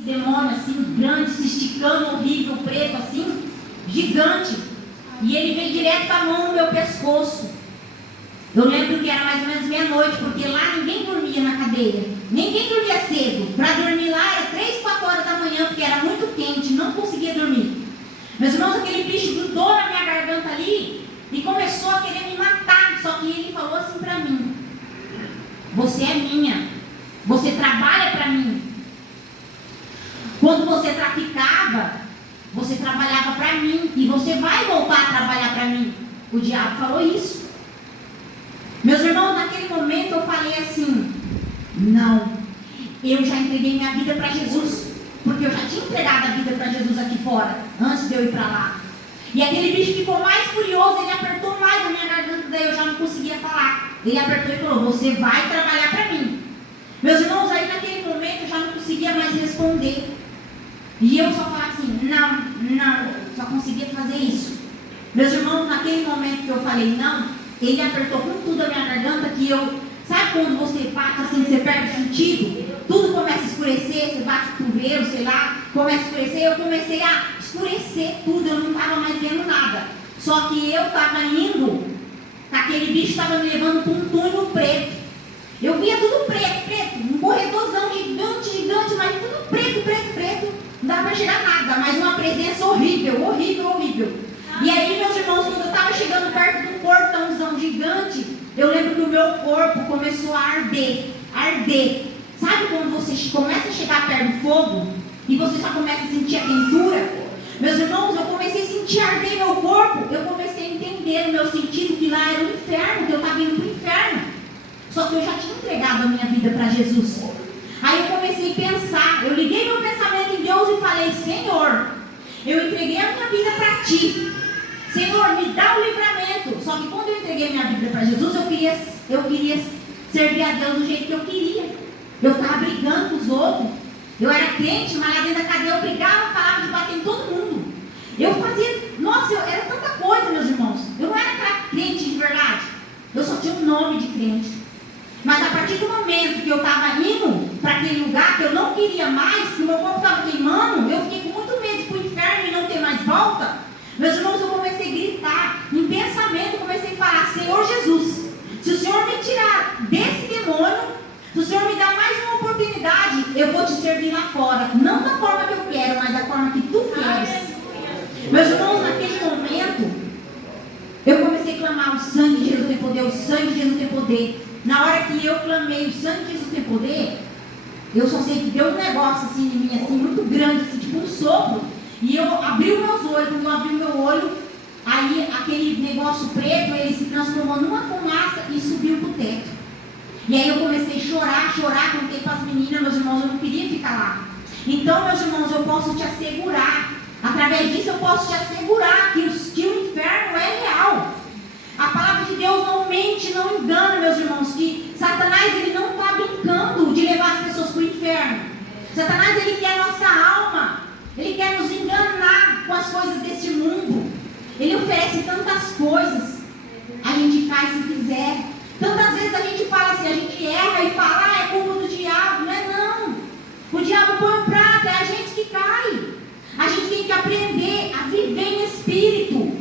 demônio assim, grande, se esticando, horrível, preto assim, gigante. E ele veio direto com a mão no meu pescoço. Eu lembro que era mais ou menos meia-noite, porque lá ninguém dormia na cadeia. Ninguém dormia cedo. Para dormir lá era 3, 4 horas da manhã, porque era muito quente, não conseguia dormir. Meus irmãos, aquele bicho grudou na minha garganta ali e começou a querer me matar. Só que ele falou assim para mim: você é minha, você trabalha para mim. Quando você traficava, você trabalhava para mim e você vai voltar a trabalhar para mim. O diabo falou isso. Meus irmãos, naquele momento eu falei assim: não, eu já entreguei minha vida para Jesus, porque eu já tinha entregado a vida para Jesus aqui fora, antes de eu ir para lá. E aquele bicho ficou mais furioso, ele apertou mais a minha garganta, daí eu já não conseguia falar. Ele apertou e falou: você vai trabalhar para mim. Meus irmãos, aí naquele momento eu já não conseguia mais responder. E eu só falava assim: não, só conseguia fazer isso. Meus irmãos, naquele momento que eu falei não, ele apertou com tudo a minha garganta, que eu... Sabe quando você bate assim, você perde o sentido? Tudo começa a escurecer, você bate o cotovelo, sei lá, começa a escurecer. Eu comecei a escurecer tudo, eu não estava mais vendo nada. Só que eu estava indo, aquele bicho estava me levando para um túnel preto. Eu via tudo preto, um corredorzão gigante, mas tudo preto. Não dava para chegar nada, mas uma presença horrível. E aí, meus irmãos, quando eu estava chegando perto de um portãozão gigante, eu lembro que o meu corpo começou a arder. Sabe quando você começa a chegar perto do fogo e você já começa a sentir a quentura? Meus irmãos, eu comecei a sentir arder meu corpo. Eu comecei a entender no meu sentido que lá era o inferno, que eu estava indo para o inferno. Só que eu já tinha entregado a minha vida para Jesus. Aí eu comecei a pensar, eu liguei meu pensamento em Deus e falei: Senhor, eu entreguei a minha vida para Ti. Senhor, me dá o livramento. Só que quando eu entreguei minha vida para Jesus, eu queria servir a Deus do jeito que eu queria. Eu estava brigando com os outros. Eu era crente, mas lá dentro da cadeia eu brigava, falava de bater em todo mundo. Eu fazia, era tanta coisa, meus irmãos. Eu não era aquela crente de verdade. Eu só tinha um nome de crente. Mas a partir do momento que eu estava indo para aquele lugar que eu não queria mais, que meu corpo estava queimando, eu fiquei com muito medo de ir para o inferno e não ter mais volta. Meus irmãos, eu comecei a gritar, em pensamento, eu comecei a falar: Senhor Jesus, se o Senhor me tirar desse demônio, se o Senhor me dar mais uma oportunidade, eu vou te servir lá fora, não da forma que eu quero, mas da forma que tu queres. Meus irmãos, naquele momento, eu comecei a clamar: o sangue de Jesus tem poder, o sangue de Jesus tem poder. Na hora que eu clamei: o sangue de Jesus tem poder, eu só sei que deu um negócio assim em mim, assim, muito grande, assim, tipo um sopro. E eu abri os meus olhos. Quando eu abri o meu olho, aí aquele negócio preto, ele se transformou numa fumaça e subiu para o teto. E aí eu comecei a chorar, contei para as meninas, meus irmãos, eu não queria ficar lá. Então, meus irmãos, eu posso te assegurar, através disso eu posso te assegurar que o inferno é real. A palavra de Deus não mente, não engana, meus irmãos, que Satanás, ele não está brincando de levar as pessoas para o inferno. Satanás, ele quer a nossa alma. Ele quer nos enganar com as coisas deste mundo. Ele oferece tantas coisas. A gente cai se quiser. Tantas vezes a gente fala assim, a gente erra e fala: é culpa do diabo. Não é não. O diabo põe o prato, é a gente que cai. A gente tem que aprender a viver em espírito.